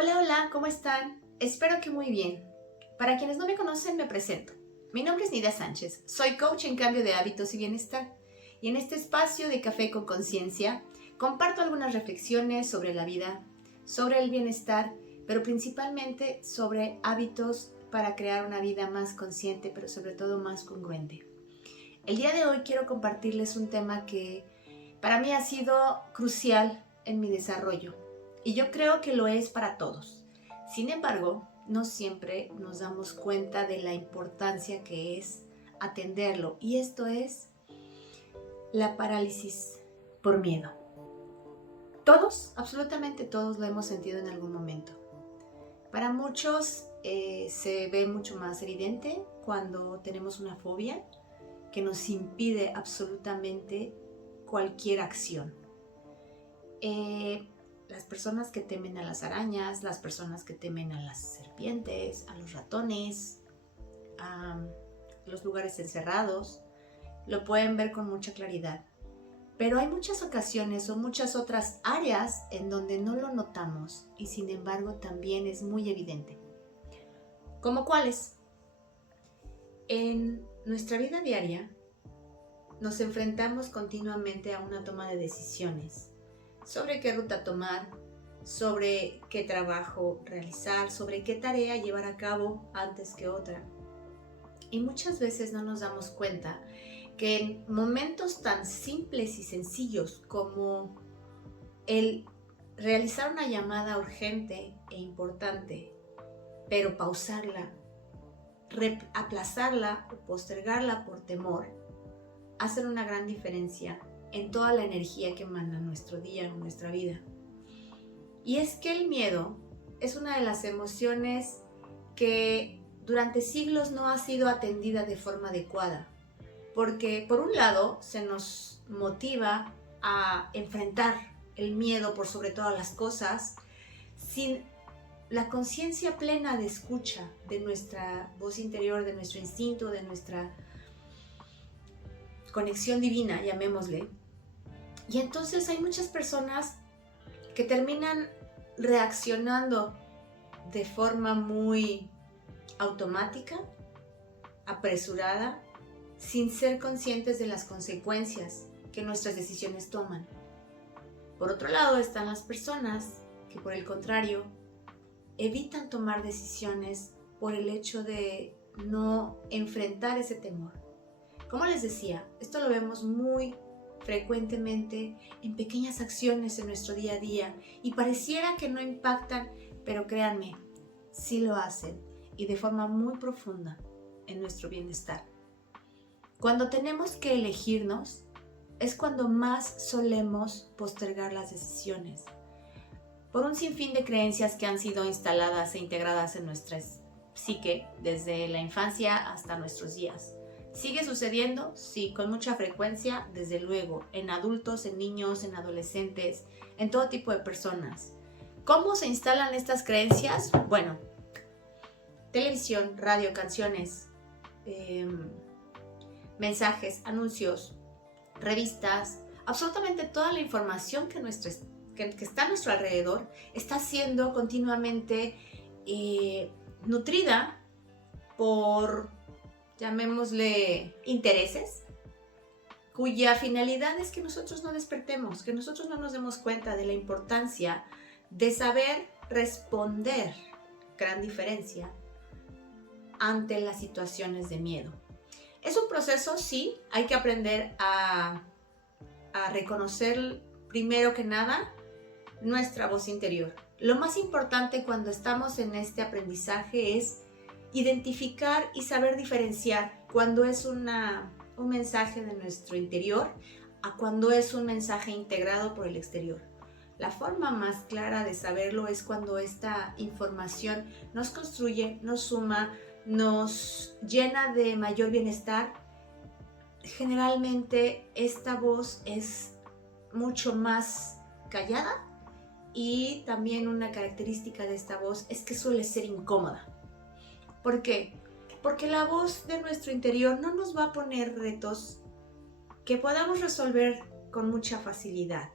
Hola, hola, ¿cómo están? Espero que muy bien. Para quienes no me conocen, me presento. Mi nombre es Nida Sánchez, soy coach en cambio de hábitos y bienestar. Y en este espacio de Café con Conciencia, comparto algunas reflexiones sobre la vida, sobre el bienestar, pero principalmente sobre hábitos para crear una vida más consciente, pero sobre todo más congruente. El día de hoy quiero compartirles un tema que para mí ha sido crucial en mi desarrollo y yo creo que lo es para todos. Sin embargo, no siempre nos damos cuenta de la importancia que es atenderlo, y esto es la parálisis por miedo. Todos, absolutamente todos lo hemos sentido en algún momento. Para muchos se ve mucho más evidente cuando tenemos una fobia que nos impide absolutamente cualquier acción. Las personas que temen a las arañas, las personas que temen a las serpientes, a los ratones, a los lugares encerrados, lo pueden ver con mucha claridad. Pero hay muchas ocasiones o muchas otras áreas en donde no lo notamos y sin embargo también es muy evidente. ¿Cómo cuáles? En nuestra vida diaria nos enfrentamos continuamente a una toma de decisiones sobre qué ruta tomar, sobre qué trabajo realizar, sobre qué tarea llevar a cabo antes que otra. Y muchas veces no nos damos cuenta que en momentos tan simples y sencillos como el realizar una llamada urgente e importante, pero pausarla, aplazarla o postergarla por temor, hacen una gran diferencia en toda la energía que emana nuestro día, en nuestra vida. Y es que el miedo es una de las emociones que durante siglos no ha sido atendida de forma adecuada, porque por un lado se nos motiva a enfrentar el miedo por sobre todas las cosas, sin la conciencia plena de escucha de nuestra voz interior, de nuestro instinto, de nuestra conexión divina, llamémosle. Y entonces hay muchas personas que terminan reaccionando de forma muy automática, apresurada, sin ser conscientes de las consecuencias que nuestras decisiones toman. Por otro lado están las personas que, por el contrario, evitan tomar decisiones por el hecho de no enfrentar ese temor. Como les decía, esto lo vemos muy frecuentemente en pequeñas acciones en nuestro día a día y pareciera que no impactan, pero créanme, sí lo hacen y de forma muy profunda en nuestro bienestar. Cuando tenemos que elegirnos es cuando más solemos postergar las decisiones por un sinfín de creencias que han sido instaladas e integradas en nuestra psique desde la infancia hasta nuestros días. ¿Sigue sucediendo? Sí, con mucha frecuencia, desde luego, en adultos, en niños, en adolescentes, en todo tipo de personas. ¿Cómo se instalan estas creencias? Bueno, televisión, radio, canciones, mensajes, anuncios, revistas, absolutamente toda la información que está a nuestro alrededor está siendo continuamente nutrida por, llamémosle, intereses, cuya finalidad es que nosotros no despertemos, que nosotros no nos demos cuenta de la importancia de saber responder, gran diferencia, ante las situaciones de miedo. Es un proceso, sí, hay que aprender a reconocer primero que nada nuestra voz interior. Lo más importante cuando estamos en este aprendizaje es identificar y saber diferenciar cuando es un mensaje de nuestro interior a cuando es un mensaje integrado por el exterior. La forma más clara de saberlo es cuando esta información nos construye, nos suma, nos llena de mayor bienestar. Generalmente esta voz es mucho más callada y también una característica de esta voz es que suele ser incómoda. ¿Por qué? Porque la voz de nuestro interior no nos va a poner retos que podamos resolver con mucha facilidad.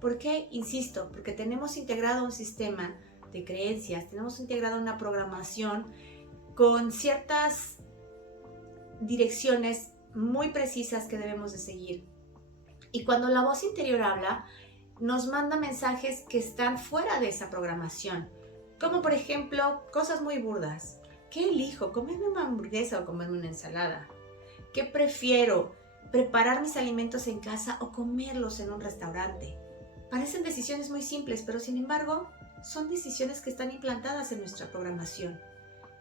¿Por qué? Insisto, porque tenemos integrado un sistema de creencias, tenemos integrada una programación con ciertas direcciones muy precisas que debemos de seguir. Y cuando la voz interior habla, nos manda mensajes que están fuera de esa programación, como por ejemplo cosas muy burdas. ¿Qué elijo? ¿Comerme una hamburguesa o comerme una ensalada? ¿Qué prefiero? ¿Preparar mis alimentos en casa o comerlos en un restaurante? Parecen decisiones muy simples, pero sin embargo son decisiones que están implantadas en nuestra programación.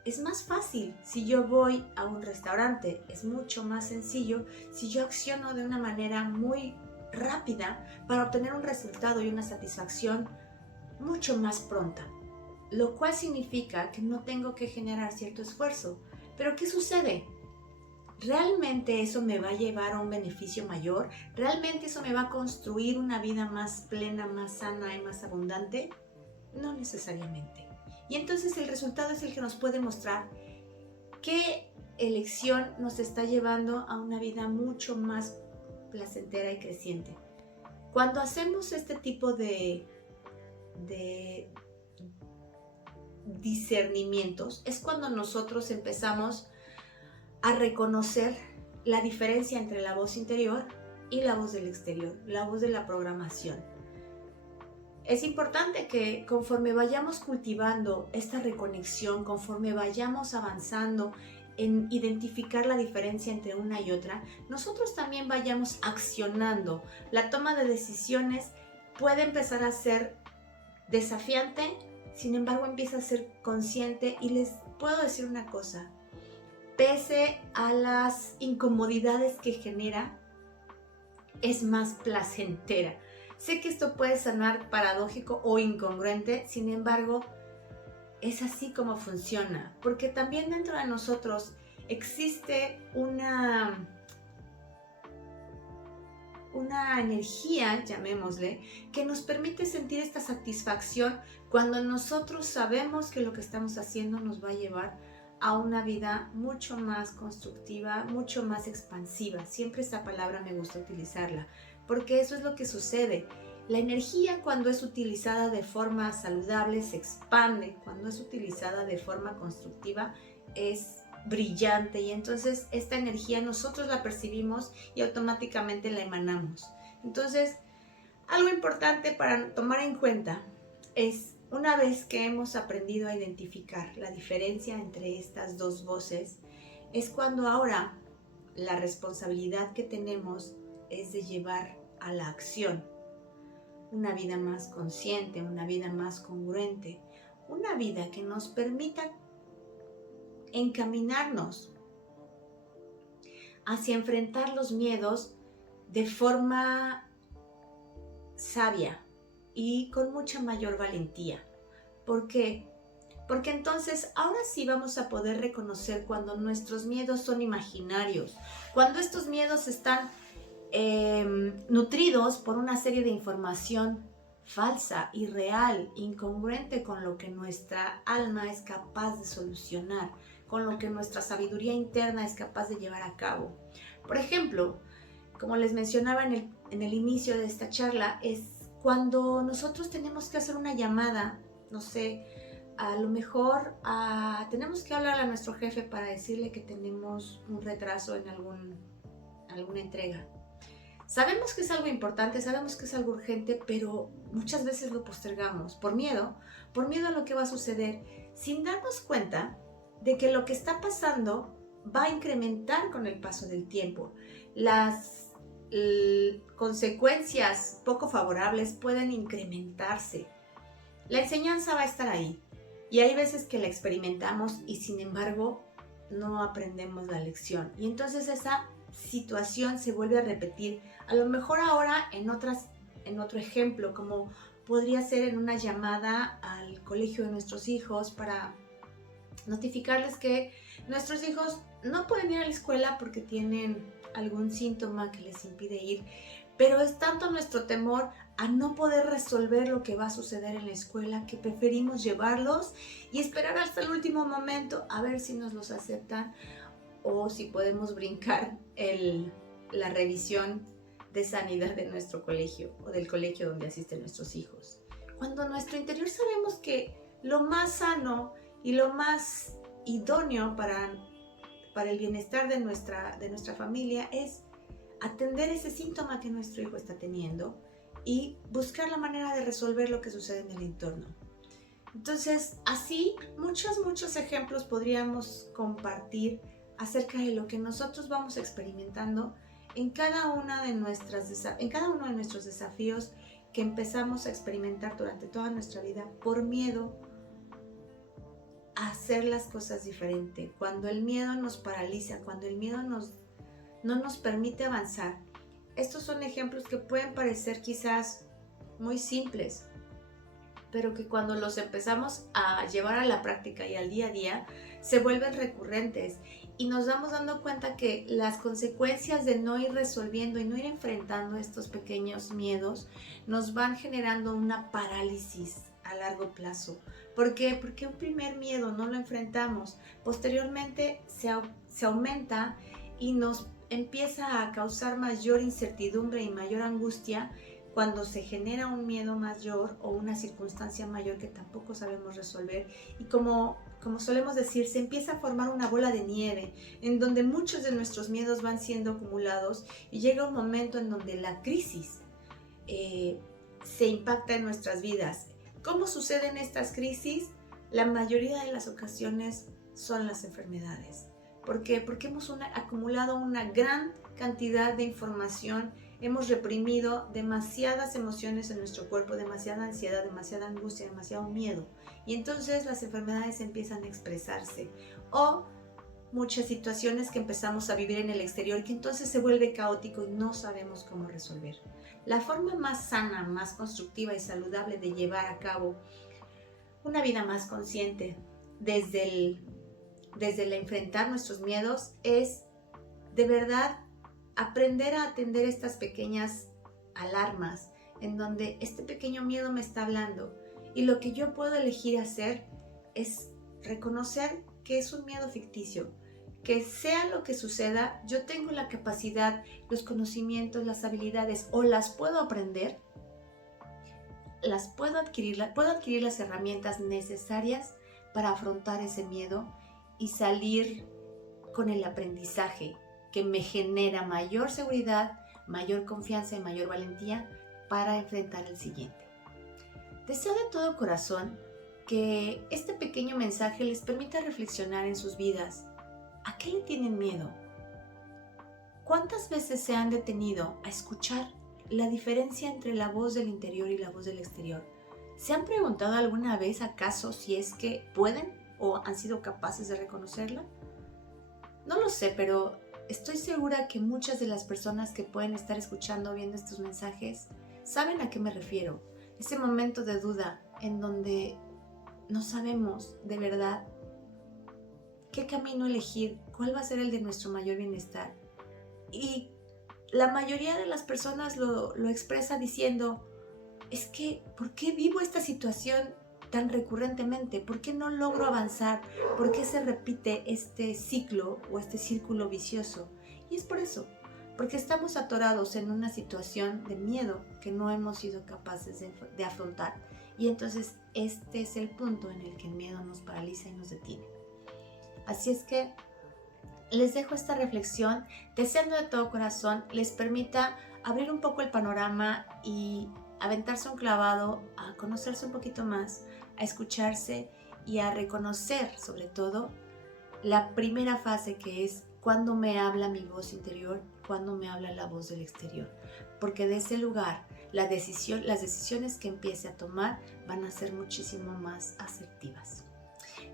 Es más fácil si yo voy a un restaurante, es mucho más sencillo si yo acciono de una manera muy rápida para obtener un resultado y una satisfacción mucho más pronta, lo cual significa que no tengo que generar cierto esfuerzo. Pero ¿qué sucede? ¿Realmente eso me va a llevar a un beneficio mayor? ¿Realmente eso me va a construir una vida más plena, más sana y más abundante? No necesariamente. Y entonces el resultado es el que nos puede mostrar qué elección nos está llevando a una vida mucho más placentera y creciente. Cuando hacemos este tipo de discernimientos, es cuando nosotros empezamos a reconocer la diferencia entre la voz interior y la voz del exterior, la voz de la programación. Es importante que conforme vayamos cultivando esta reconexión, conforme vayamos avanzando en identificar la diferencia entre una y otra, nosotros también vayamos accionando. La toma de decisiones puede empezar a ser desafiante, sin embargo empieza a ser consciente, y les puedo decir una cosa, pese a las incomodidades que genera, es más placentera. Sé que esto puede sonar paradójico o incongruente, sin embargo, es así como funciona, porque también dentro de nosotros existe una energía, llamémosle, que nos permite sentir esta satisfacción cuando nosotros sabemos que lo que estamos haciendo nos va a llevar a una vida mucho más constructiva, mucho más expansiva. Siempre esta palabra me gusta utilizarla, porque eso es lo que sucede. La energía, cuando es utilizada de forma saludable, se expande. Cuando es utilizada de forma constructiva, es brillante, y entonces esta energía nosotros la percibimos y automáticamente la emanamos. Entonces, algo importante para tomar en cuenta es, una vez que hemos aprendido a identificar la diferencia entre estas dos voces, es cuando ahora la responsabilidad que tenemos es de llevar a la acción una vida más consciente, una vida más congruente, una vida que nos permita encaminarnos hacia enfrentar los miedos de forma sabia y con mucha mayor valentía. ¿Por qué? Porque entonces ahora sí vamos a poder reconocer cuando nuestros miedos son imaginarios, cuando estos miedos están nutridos por una serie de información falsa, irreal, incongruente con lo que nuestra alma es capaz de solucionar, con lo que nuestra sabiduría interna es capaz de llevar a cabo. Por ejemplo, como les mencionaba en el inicio de esta charla, es cuando nosotros tenemos que hacer una llamada, no sé, a lo mejor tenemos que hablar a nuestro jefe para decirle que tenemos un retraso en alguna entrega. Sabemos que es algo importante, sabemos que es algo urgente, pero muchas veces lo postergamos por miedo a lo que va a suceder, sin darnos cuenta de que lo que está pasando va a incrementar con el paso del tiempo. Las consecuencias poco favorables pueden incrementarse. La enseñanza va a estar ahí, y hay veces que la experimentamos y sin embargo no aprendemos la lección, y entonces esa situación se vuelve a repetir, a lo mejor ahora en otro ejemplo, como podría ser en una llamada al colegio de nuestros hijos para notificarles que nuestros hijos no pueden ir a la escuela porque tienen algún síntoma que les impide ir, pero es tanto nuestro temor a no poder resolver lo que va a suceder en la escuela que preferimos llevarlos y esperar hasta el último momento a ver si nos los aceptan o si podemos brincar la revisión de sanidad de nuestro colegio o del colegio donde asisten nuestros hijos. Cuando en nuestro interior sabemos que lo más sano y lo más idóneo para el bienestar de nuestra familia es atender ese síntoma que nuestro hijo está teniendo y buscar la manera de resolver lo que sucede en el entorno. Entonces, así muchos ejemplos podríamos compartir acerca de lo que nosotros vamos experimentando en cada uno de nuestros desafíos que empezamos a experimentar durante toda nuestra vida por miedo a hacer las cosas diferente. Cuando el miedo nos paraliza, cuando el miedo no nos permite avanzar. Estos son ejemplos que pueden parecer quizás muy simples, pero que cuando los empezamos a llevar a la práctica y al día a día, se vuelven recurrentes y nos vamos dando cuenta que las consecuencias de no ir resolviendo y no ir enfrentando estos pequeños miedos nos van generando una parálisis a largo plazo. ¿Por qué? Porque un primer miedo no lo enfrentamos, posteriormente se aumenta y nos empieza a causar mayor incertidumbre y mayor angustia cuando se genera un miedo mayor o una circunstancia mayor que tampoco sabemos resolver. Y como solemos decir, se empieza a formar una bola de nieve en donde muchos de nuestros miedos van siendo acumulados y llega un momento en donde la crisis se impacta en nuestras vidas. ¿Cómo suceden estas crisis? La mayoría de las ocasiones son las enfermedades. ¿Por qué? Porque hemos acumulado una gran cantidad de información, hemos reprimido demasiadas emociones en nuestro cuerpo, demasiada ansiedad, demasiada angustia, demasiado miedo. Y entonces las enfermedades empiezan a expresarse. O muchas situaciones que empezamos a vivir en el exterior que entonces se vuelve caótico y no sabemos cómo resolver. La forma más sana, más constructiva y saludable de llevar a cabo una vida más consciente desde el enfrentar nuestros miedos es de verdad aprender a atender estas pequeñas alarmas en donde este pequeño miedo me está hablando y lo que yo puedo elegir hacer es reconocer que es un miedo ficticio, que sea lo que suceda, yo tengo la capacidad, los conocimientos, las habilidades o las puedo aprender, puedo adquirir las herramientas necesarias para afrontar ese miedo y salir con el aprendizaje que me genera mayor seguridad, mayor confianza y mayor valentía para enfrentar el siguiente. Deseo de todo corazón que este pequeño mensaje les permita reflexionar en sus vidas. ¿A qué le tienen miedo? ¿Cuántas veces se han detenido a escuchar la diferencia entre la voz del interior y la voz del exterior? ¿Se han preguntado alguna vez acaso si es que pueden o han sido capaces de reconocerla? No lo sé, pero estoy segura que muchas de las personas que pueden estar escuchando o viendo estos mensajes saben a qué me refiero. Ese momento de duda en donde no sabemos de verdad qué camino elegir, cuál va a ser el de nuestro mayor bienestar. Y la mayoría de las personas lo expresa diciendo, es que, ¿por qué vivo esta situación tan recurrentemente? ¿Por qué no logro avanzar? ¿Por qué se repite este ciclo o este círculo vicioso? Y es por eso, porque estamos atorados en una situación de miedo que no hemos sido capaces de afrontar. Y entonces este es el punto en el que el miedo nos paraliza y nos detiene. Así es que les dejo esta reflexión, deseando de todo corazón les permita abrir un poco el panorama y aventarse un clavado, a conocerse un poquito más, a escucharse y a reconocer sobre todo la primera fase, que es cuando me habla mi voz interior, cuando me habla la voz del exterior, porque de ese lugar las decisiones que empiece a tomar van a ser muchísimo más asertivas.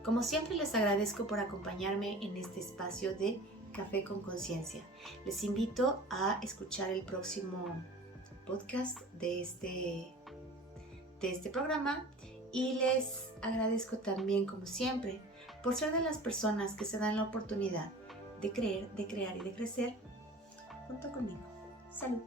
Como siempre, les agradezco por acompañarme en este espacio de Café con Conciencia. Les invito a escuchar el próximo podcast de este programa y les agradezco también, como siempre, por ser de las personas que se dan la oportunidad de creer, de crear y de crecer junto conmigo. Salud.